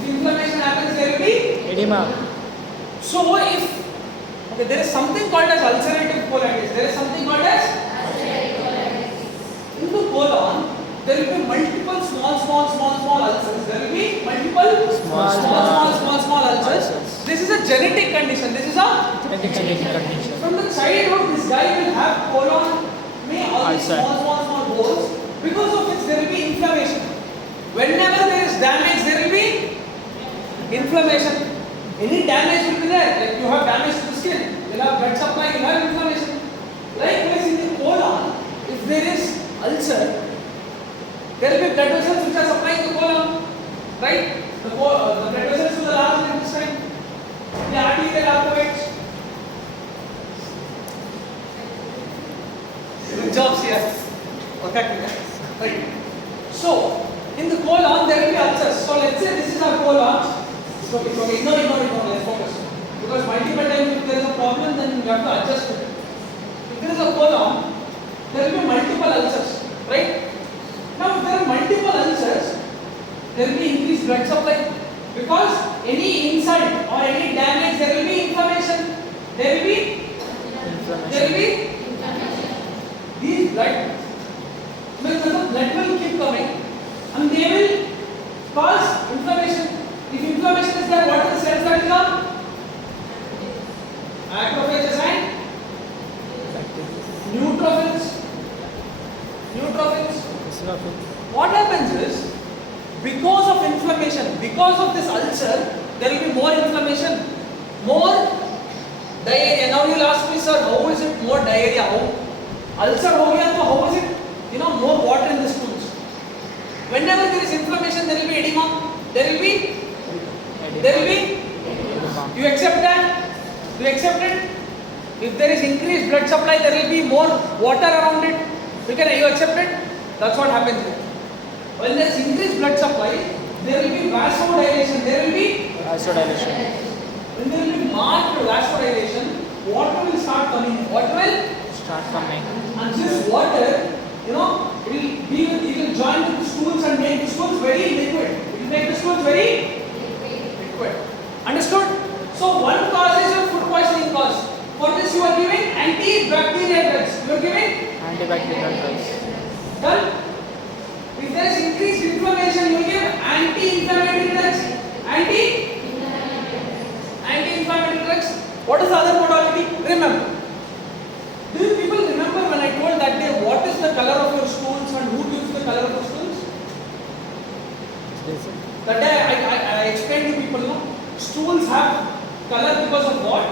If inflammation happens, there will be edema. So if there is something called as ulcerative colitis. There is something called as in the colon. There will be multiple small ulcers. There will be multiple small ulcers. This is a genetic condition. This is a Genetic condition. from the childhood. This guy will have colon may all these small holes, because of which there will be inflammation. Whenever there is damage, there will be inflammation. Any damage will be there. Like you have damage to the skin, you will have blood supply, you will have inflammation. Likewise in the colon, if there is ulcer, there will be blood vessels which are supplying the colon, right? The blood vessels to the large intestine, the arterial arteries. Good job, here. Okay, right. So in the colon there will be ulcers. So let's say this is our colon. Okay. Ignore it. Let's focus. Because multiple times if there is a problem, then you have to adjust it. If there is a colon, there will be multiple ulcers, right? Now, if there are multiple ulcers, there will be increased blood supply. Because any insult or any damage, there will be inflammation. There will be these blood. Because the blood will keep coming, and they will cause inflammation. If inflammation is there, what are the cells that will come? Macrophages and neutrophils. What happens is, because of inflammation, because of this ulcer, there will be more inflammation, more diarrhea. Now you will ask me, sir, how is it more diarrhea? How? Ulcer ho gaya, so how is it? More water in the stools. Whenever there is inflammation, there will be edema. There will be. You accept that? You accept it? If there is increased blood supply, there will be more water around it. You accept it? That's what happens here. When there is increased blood supply, there will be vasodilation. When there will be marked vasodilation, water will start coming. And this water, it will join with the stools and make the stools very liquid. It will make the stools very liquid. Understood? So one cause is your food poisoning cause. For this you are giving antibacterial drugs. You are giving Antibacterial drugs. Done? If there is increased inflammation, you give anti-inflammatory drugs. Anti-inflammatory drugs. What is the other modality? Remember. Do you people remember when I told that day what is the color of your stools and who gives the color of your stools? That day I explained to people, stools have color because of what?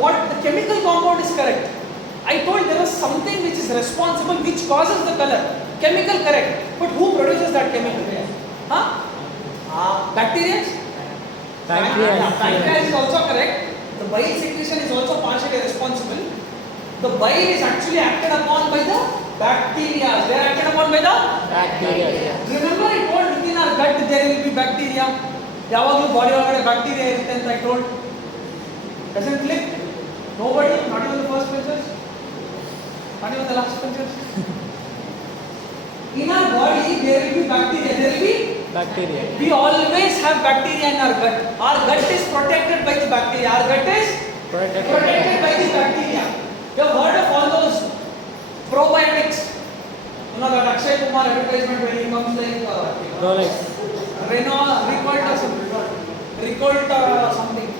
What the chemical compound is correct. I told there was something which is responsible which causes the color. Chemical correct. But who produces that chemical? Bacteria? Pancreas is also correct. The bile secretion is also partially responsible. The bile is actually acted upon by the bacteria. They are acted upon by the bacteria. Remember I told within our gut there will be bacteria. Yavaglu body organe bacteria irutte anta I told. Doesn't click? Nobody? Not even the first benchers? Not even the last benchers? In our body there will be bacteria. We always have bacteria in our gut. Our gut is protected by the bacteria. Our gut is protected by the bacteria. You have heard of all those probiotics? That Akshay Kumar advertisement when he comes like Recolt something.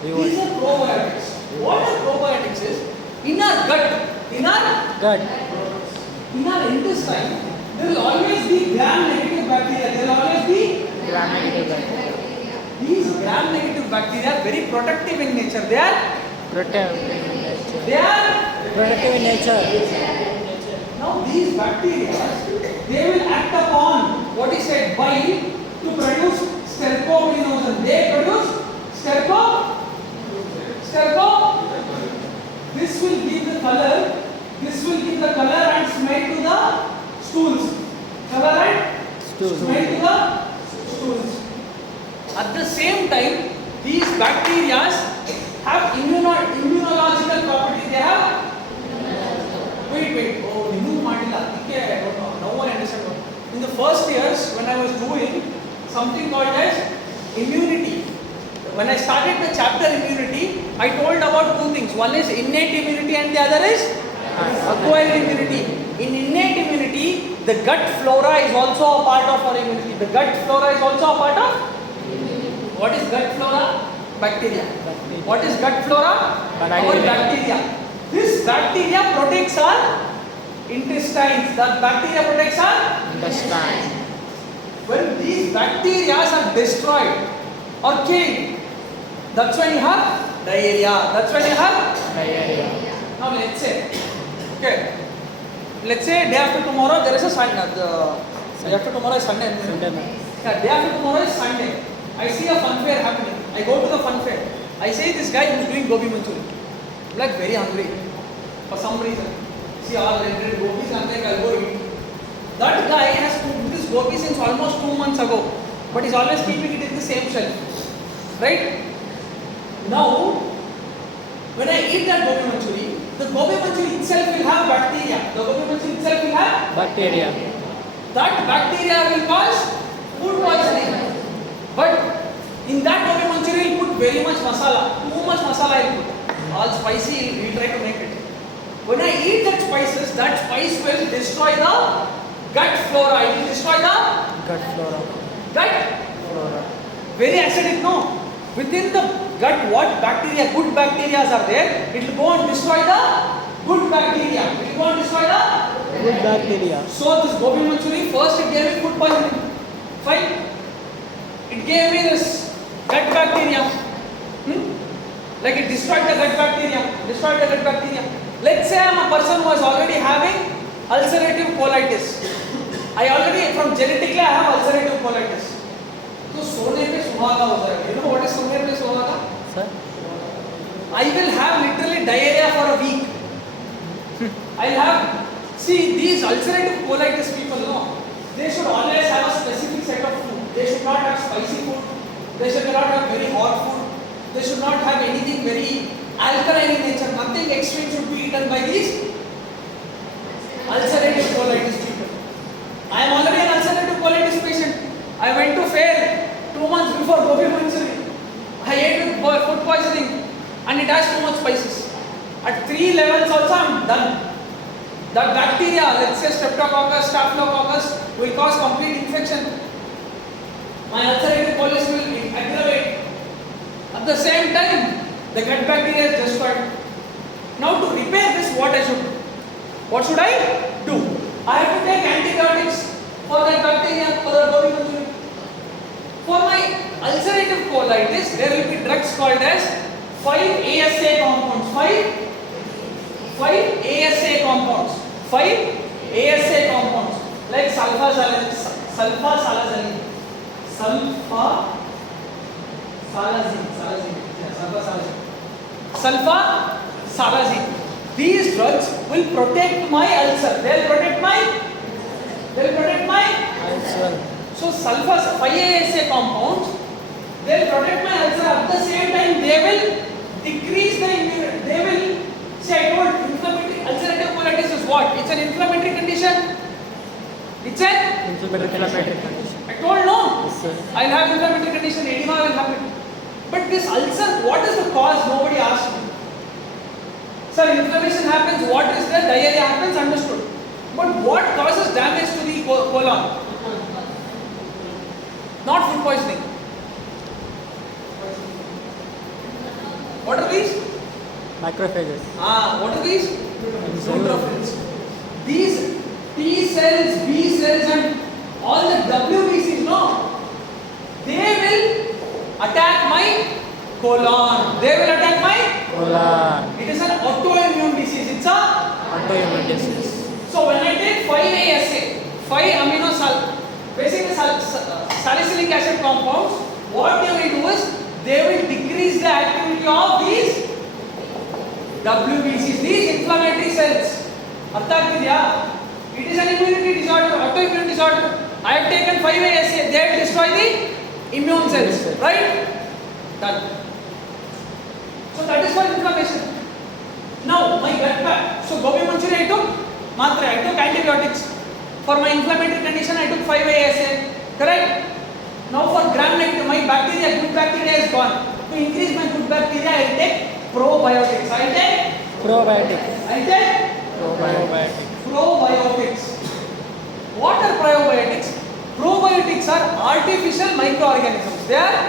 These are probiotics. What are probiotics is, in our gut, in our intestine, there will always be gram-negative bacteria. There will always be gram-negative bacteria. These gram-negative bacteria are very protective in nature. They are protective in nature. Now these bacteria, they will act upon what is said bile to produce stercobilinogen. They produce sterco. This will give the color. This will give the color and smell to the stools. Color and smell to the stools. At the same time, these bacteria have immunological property. They have something called as immunity. When I started the chapter immunity, I told about two things. One is innate immunity and the other is acquired immunity. In innate immunity, the gut flora is also a part of our immunity. The gut flora is also a part of? What is gut flora? Bacteria. What is gut flora? Our bacteria. This bacteria protects our intestines. That bacteria protects our Intestine. When these bacteria are destroyed or killed, that's when you have diarrhea. That's when you have Diarrhea. Now let's say, okay, let's say day after tomorrow there is a Sunday. Day after tomorrow is Sunday. Sunday, ma'am. Yeah, day after tomorrow is Sunday. I see a fun fair happening. I go to the fun fair. I say this guy who's doing gobi manchurian. I'm like very hungry for some reason. See all red gobis and then I'll go eat. That guy has cooked this gobi since almost 2 months ago, but he's always keeping it in the same shelf. Right? Now, when I eat that gobi manchuri, the gobi manchuri itself will have bacteria. The gobi manchuri itself will have Bacteria. that bacteria will cause food poisoning. But in that gobi manchuri, he'll put very much masala. Too much masala he'll put. All spicy, he'll try to make it. When I eat that spices, that spice will destroy the gut flora. It will destroy the Gut flora. gut Flora. very acidic, no? Within the gut, what bacteria, good bacteria are there, it will go and destroy the good bacteria. It will go and destroy the Good bacteria. So this gobi manchuri, first it gave me food poisoning. Fine. It gave me this gut bacteria. Like it destroyed the gut bacteria. Destroyed the gut bacteria. Let's say I am a person who is already having ulcerative colitis. I already, from genetically, I have ulcerative colitis. So सोने पे सुहागा हो जाएगा. You know what is सोने पे सुहागा? Sir? I will have literally diarrhea for a week. I'll have, see these ulcerative colitis people, no, they should always have a specific set of food. They should not have spicy food. They should not have very hot food. They should not have anything very alkaline in nature. Nothing extreme should be eaten by these ulcerative colitis people. I am already an ulcerative colitis patient. I went to fair 2 months before gobi manchuri. I ate with food poisoning and it has too much spices. At 3 levels also I am done. That bacteria, let's say streptococcus, staphylococcus, will cause complete infection. My ulcerative colitis will aggravate. At the same time, the gut bacteria is destroyed. Now to repair this, what I should do? What should I do? I have to take antibiotics for that bacteria, for the gobi manchuri. For my ulcerative colitis, there will be drugs called as 5-ASA compounds. 5-ASA compounds. 5-ASA compounds. Like sulfasalazine. Sulfasalazine. These drugs will protect my ulcer. They will protect my Ulcer. So 5-ASA compounds, they will protect my ulcer. At the same time, they will decrease the immunity. They will, see, I told inflammatory ulcerative colitis is what? It's an inflammatory condition. It's an Inflammatory condition. I told no. Yes, sir. I'll have inflammatory condition, edema will happen. But this ulcer, what is the cause? Nobody asked me. Sir, inflammation happens, what is the diarrhea happens, understood. But what causes damage to the colon? Not food poisoning. What are these? Macrophages. What are these? Neutrophils. These T cells, B cells and all the WBCs, no? They will attack my colon. They will attack my Colon. It is an autoimmune disease. It's a Autoimmune disease. So when I take 5-ASA, 5 amino basically salicylic acid compounds, what they will do is they will decrease the activity of these WBCs, these inflammatory cells. It is an immunity disorder, autoimmune disorder. I have taken 5-ASA, they will destroy the immune cells, right? Done. So that is for inflammation. Now my gut pack. So gobi manchuri I took matra, I took antibiotics. For my inflammatory condition I took 5-ASA, correct? Now for gram negative, my bacteria, good bacteria is gone. To increase my good bacteria, I will take probiotics. I will take Probiotics. I will take Probiotics. probiotics. What are probiotics? Probiotics are artificial microorganisms. They are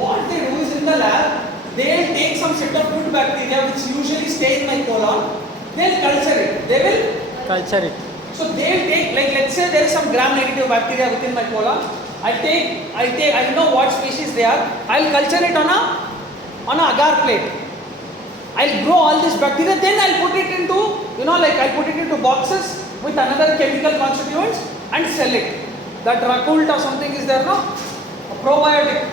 what they do is in the lab, they will take some set of good bacteria which usually stay in my colon. They will culture it. They will Culture it. so they will take, like let's say there is some gram negative bacteria within my colon. I know what species they are. I will culture it on a agar plate. I'll grow all this bacteria, then I'll put it into, I'll put it into boxes with another chemical constituents and sell it. That Rakult or something is there, no? A probiotic.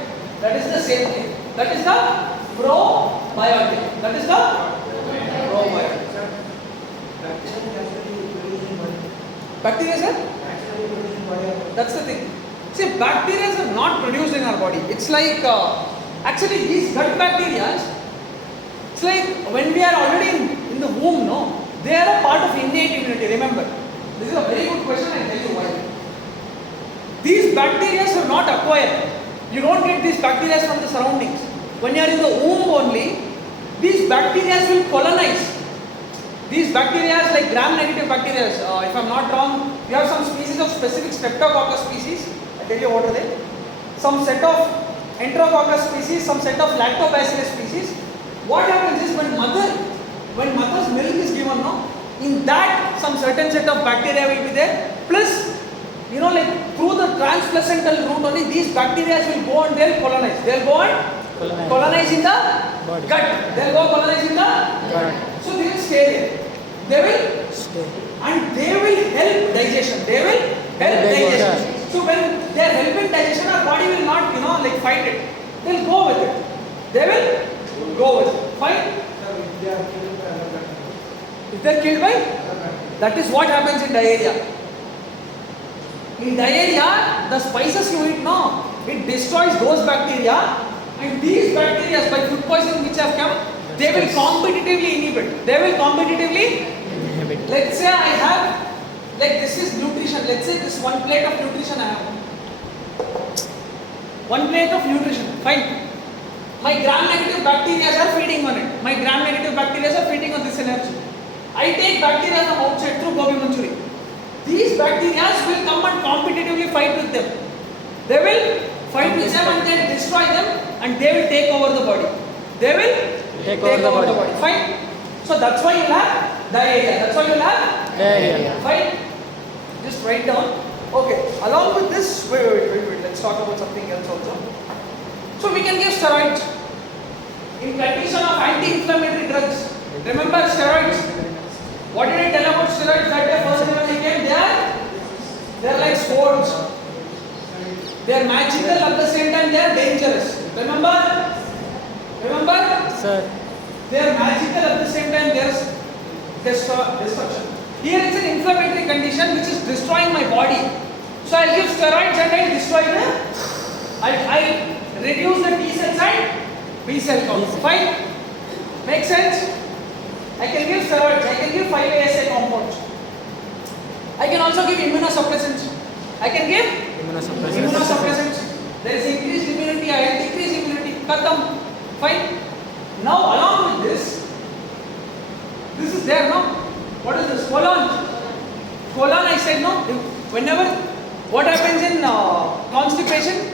That is the same thing. That is the probiotic. That is the probiotic. Bacteria, sir? That's the thing. See, bacteria are not produced in our body. It's like, actually these gut bacteria, it's like when we are already in the womb, no? They are a part of innate immunity, remember. This is a very good question, I'll tell you why. These bacteria are not acquired. You don't get these bacteria from the surroundings. When you are in the womb only, these bacteria will colonize. These bacteria like gram-negative bacteria, if I am not wrong, you have some species of specific streptococcus species. I'll tell you what are they. Some set of enterococcus species, some set of lactobacillus species. What happens is when mother's milk is given, no, in that some certain set of bacteria will be there. Plus, through the transplacental route only, these bacteria will go and they'll colonize. They'll go and colonize in the Body. gut. They'll go colonize in the Gut. so they will stay there. They will Stay. and they will help digestion. They will help digestion. So when they are helping digestion, our body will not, fight it. They'll go with it. They will go with it. Fine? If they are killed by, that is what happens in diarrhea. In diarrhea, the spices you eat, no, it destroys those bacteria, and these bacteria by food poisoning which have come, they will competitively inhibit. They will competitively Inhibit. Let's say I have, like this is nutrition. Let's say this one plate of nutrition I have. One plate of nutrition. Fine. My gram-negative bacteria are feeding on it. My gram-negative bacteria are feeding on this energy. I take bacteria from outside through gobi manchuri. These bacteria will come and competitively fight with them. They will fight with them and then destroy them, and they will take over the body. They will Take over the body. Fine. So that's why you have diarrhea. That's why you have Diarrhea. Fine. Just write down. Okay. Along with this, wait. Let's talk about something else also. So we can give steroids in condition of anti-inflammatory drugs. Remember steroids. What did I tell about steroids that day first when they came? They are like swords. They are magical at the same time they are dangerous. Remember? Sir. They are magical at the same time there is destruction. Here it's an inflammatory condition which is destroying my body. So I'll give steroids and I'll destroy I'll reduce the T cells and B cell count. Fine? Makes sense? I can give steroids, I can give 5-ASA compounds. I can also give immunosuppressants. I can give immunosuppressants. There is increased immunity, I will decrease immunity. Khatam. Fine? Now along with this is there, no? What is this? Colon. I said, no? Whenever, what happens in constipation?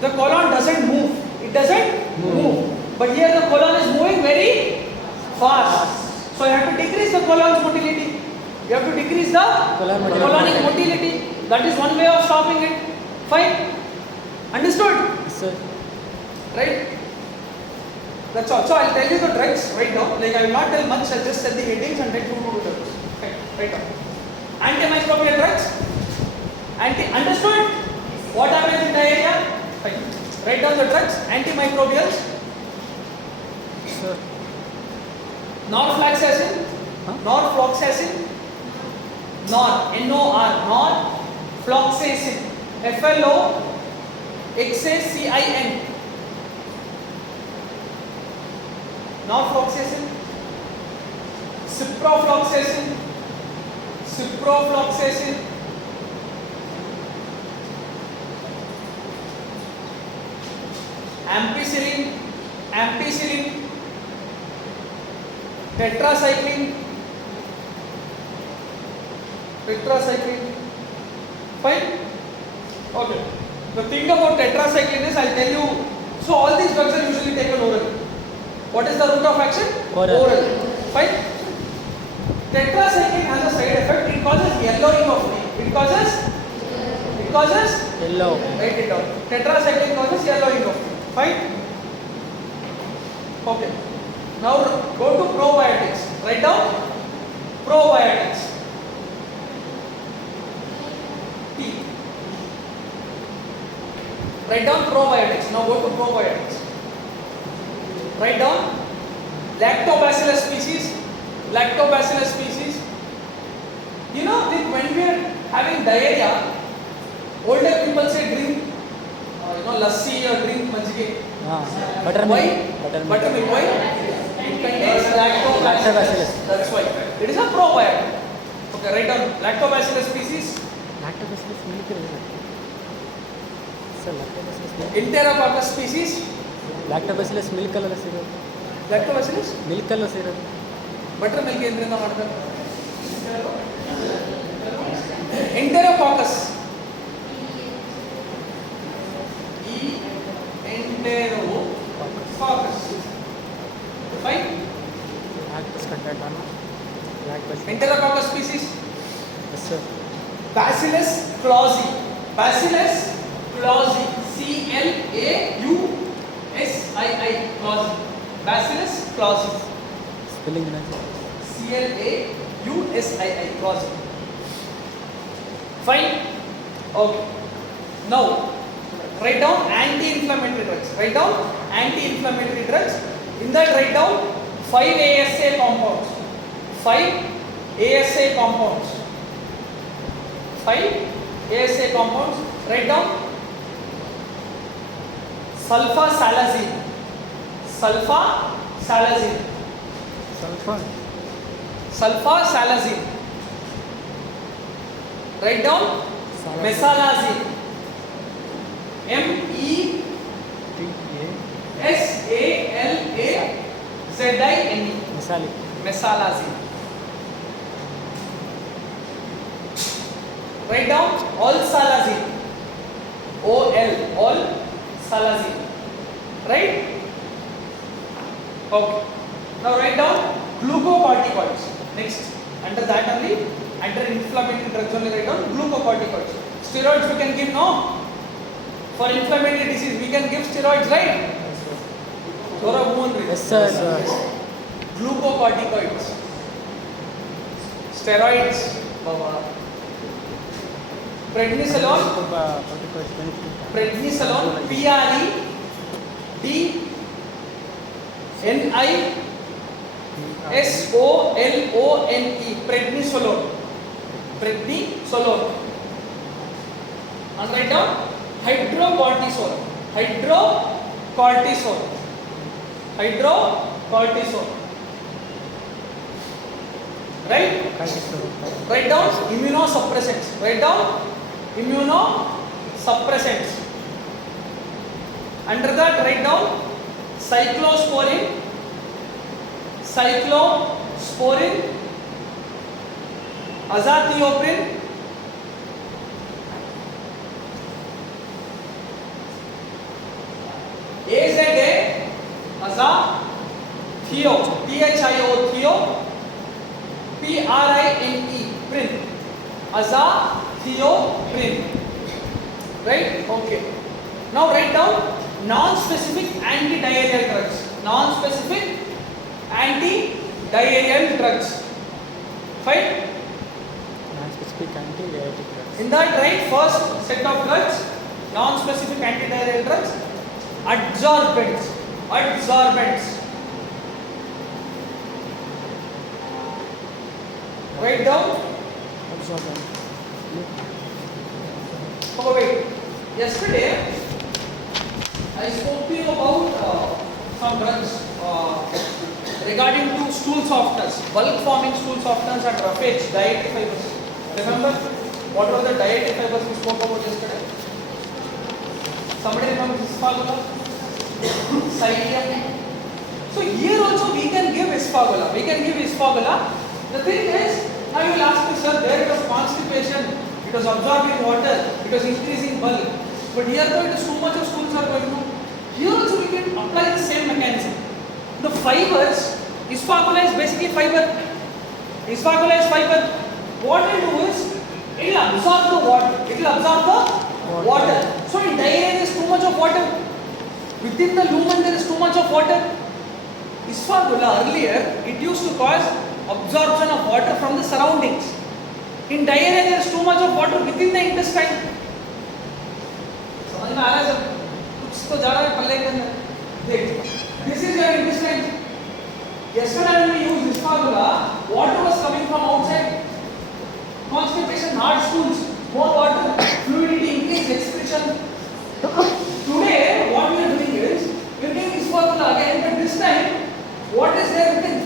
The colon doesn't move. It doesn't move. But here the colon is moving very fast. So you have to decrease the colon's motility. You have to decrease the colonic motility. That is one way of stopping it. Fine? Understood? Yes, sir. Right? That's all. So I'll tell you the drugs right now. Like I will not tell much, I'll just tell the headings and then 2 drugs. Okay, right now. Antimicrobial drugs. Understood? What happens in diarrhea? Fine. Write down the drugs. Antimicrobials. Sir. Norfloxacin. Norfloxacin. Norfloxacin. FLOXACIN. Norfloxacin. Ciprofloxacin. ampicillin, ampicillin, tetracycline, tetracycline. Fine? Okay. The thing about tetracycline is, I'll tell you, so all these drugs are usually taken orally. What is the route of action? Oral. Fine? Tetracycline has a side effect. It causes yellowing of teeth. It causes Yellow. write it down. Tetracycline causes yellowing of teeth. Fine? Okay. Now go to probiotics. Write down probiotics. T. Write down probiotics. Now go to probiotics. Write down lactobacillus species. Lactobacillus species. You know, when we are having diarrhea, older people say drink, lassi or drink majige. Buttermilk. Why? Buttermilk. Why? It contains lactobacillus. That's why. It is a probiotic. Okay, write down lactobacillus species. Lactobacillus milk. Sir, lactobacillus milk. Enterococcus species. Lactobacillus milk alla sir. Lactobacillus. Milk alla sir. Buttermilk endrinda ಮಾಡ್ತಾರೆ. Enterococcus. Enterococcus. Fine. Lactose content on lactobacillus. Enterococcus species. Yes sir. Bacillus clausi. Bacillus clausi. C-L-A-U-S-I-I. Clausi. Bacillus clausi. Spelling na sir. C-L-A-U-S-I-I. Clausi. Fine. Okay. Now, write down anti-inflammatory drugs. Write down anti-inflammatory drugs. In that, write down 5 ASA compounds. 5 ASA compounds. 5 ASA compounds. Write down sulfasalazine. Sulfasalazine. Sulfasalazine. Write down mesalazine. M-E-S-A-L-A-Z-I-N-E. Mesalazine. Write down olsalazine. O-L. Olsalazine. Right? Okay. Now write down glucocorticoids. Next. Under that only, under inflammatory drugs only write down glucocorticoids. Steroids we can give, no? For inflammatory disease we can give steroids, right? Yes sir. Glucocorticoids. Steroids. Prednisolone. Prednisolone. P-R-E-D-N-I-S-O-L-O-N-E. Prednisolone. Prednisolone. And write down hydrocortisone. Hydrocortisone. Hydrocortisone. Right? Write down immunosuppressants. Write down immunosuppressants. Under that, write down cyclosporin, azathioprine, AZA, azathio, THIO, theo, PRINE, prin, azathioprine. Right? Okay. Now write down non-specific antidiarrheal drugs. Non-specific antidiarrheal drugs. Fine? Non-specific antidiarrheal drugs. In that, write first set of drugs, non-specific antidiarrheal drugs, adsorbents. Write down. Oh wait. Yesterday, I spoke to you about some drugs regarding to stool softeners, bulk forming stool softeners and roughage, dietary fibers. Remember what were the dietary fibers we spoke about yesterday? Somebody remember this formula? Xylem. So here also we can give isphagula. The thing is, now you will ask me, sir, there it was constipation, it was absorbing water, it was increasing bulk. But here though it is too much of stools are going to. Here also we can apply the same mechanism. The fibers, isphagula is basically fiber. What it will do is, it will absorb the water. So in diarrhea there is too much of water. Within the lumen there is too much of water. Isphagula earlier, it used to cause absorption of water from the surroundings. In diarrhea there is too much of water within the intestine. समझ में आ रहा है सब? कुछ तो जा रहा है पल्ले के अंदर. देख, this is your intestine. Yesterday when we used isphagula, water was coming from outside. Constipation, hard stools, more water, fluidity, increased excretion. Today, what we are doing is, we are taking isphagula again, but this time, what is there within?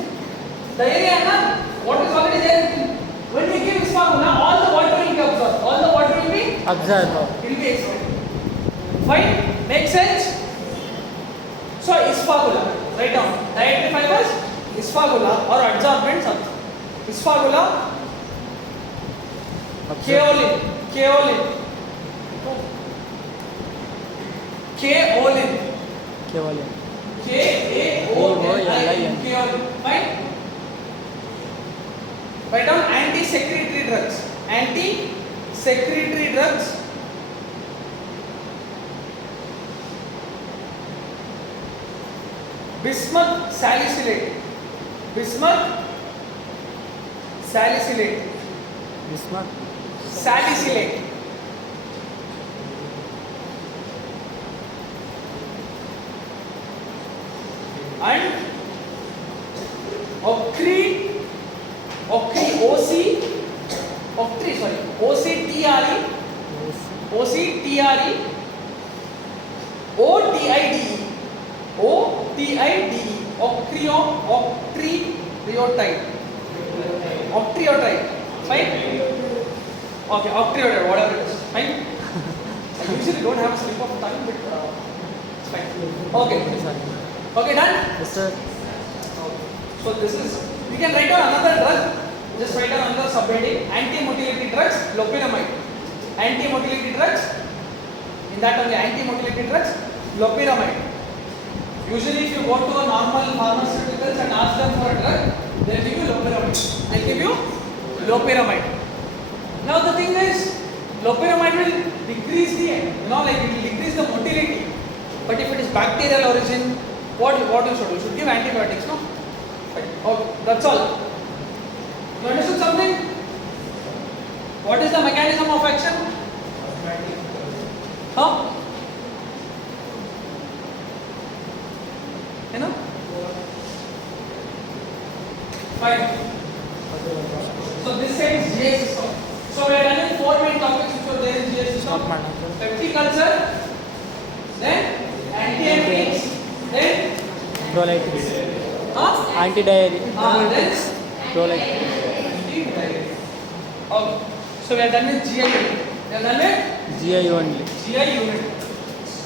Diarrhea, na? What is already there within? When we give isphagula, all the water will be absorbed. All the water will be Absorbed. It will be absorbed. Fine? Make sense? So, isphagula. Write down. Dietary fibers, isphagula or adsorbents. Isphagula, kaolin. Kaolin. Kaolin. Kaolin. Fine? Write down anti-secretory drugs. Anti-secretory drugs. Bismuth salicylate. Bismuth salicylate. Salicylate. And octreotide. Fine? Okay, octreotide, whatever it is. Fine? I usually don't have a slip of tongue, but it's fine. Okay. Okay, done? Yes, sir. So this is, we can write down another drug. Just write down another subheading. Anti-motility drugs, loperamide. Anti-motility drugs. In that only, anti-motility drugs, loperamide. Usually if you go to a normal pharmaceuticals and ask them for a drug, they'll give you loperamide. They'll give you loperamide. Now the thing is, loperamide will decrease the, it will decrease the motility. But if it is bacterial origin, what you should do? You should give antibiotics, no? Okay, that's all. You understood something? What is the mechanism of action? Huh? You know? Fine. So this side is GI system. So we are done with 4 main topics which are there in GI system. Peptic culture, then anti-emetics, then antidiarrheal. then Prolactin. Okay. So we are done with GI unit. We are done with GI only. GI unit.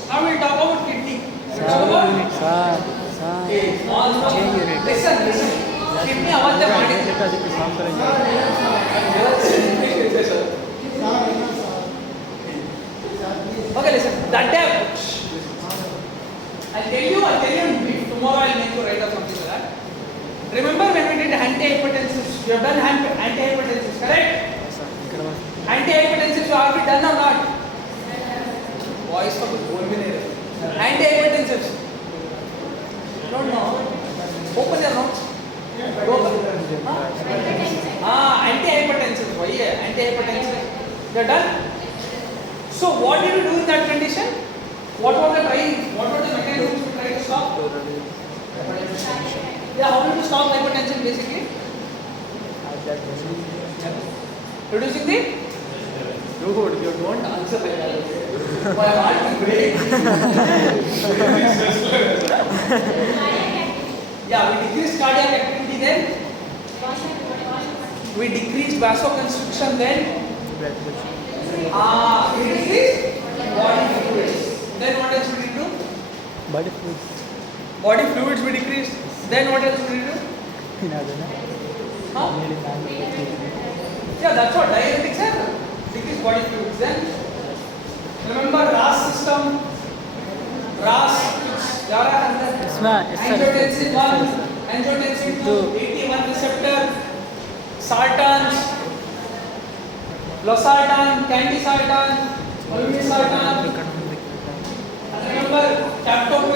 Now we will talk about kidney. Sir. Listen. Kidney आवाज जब आने Okay, listen. That day, I'll tell you in brief. Tomorrow I'll make you write up something like that. Remember when we did antihypertensives? You have done antihypertensives, correct? Antihypertensives you have done or not? Voice का कुछ बोल भी नहीं रहे. Antihypertensives. Don't know. Open your notes. Antihypertensives. वही है antihypertensives. You are done. So what did you do in that condition? What were the mechanisms you tried to stop? Yeah, how did you stop hypertension basically? Reducing the? Dude, you don't answer like that. My heart will break. Yeah, we decreased cardiac activity then. We decreased vasoconstriction then. We decreased body fluids. Then what else we did do? Body food. Body fluids will decrease. Then what else will you do? Huh? Yeah, that's what diuretics are. Decrease body fluids. Then remember RAS system. RAS. Angiotensin 1, angiotensin 2, AT1 receptor, sartans, losartan, candesartan, olmesartan. And remember captopril.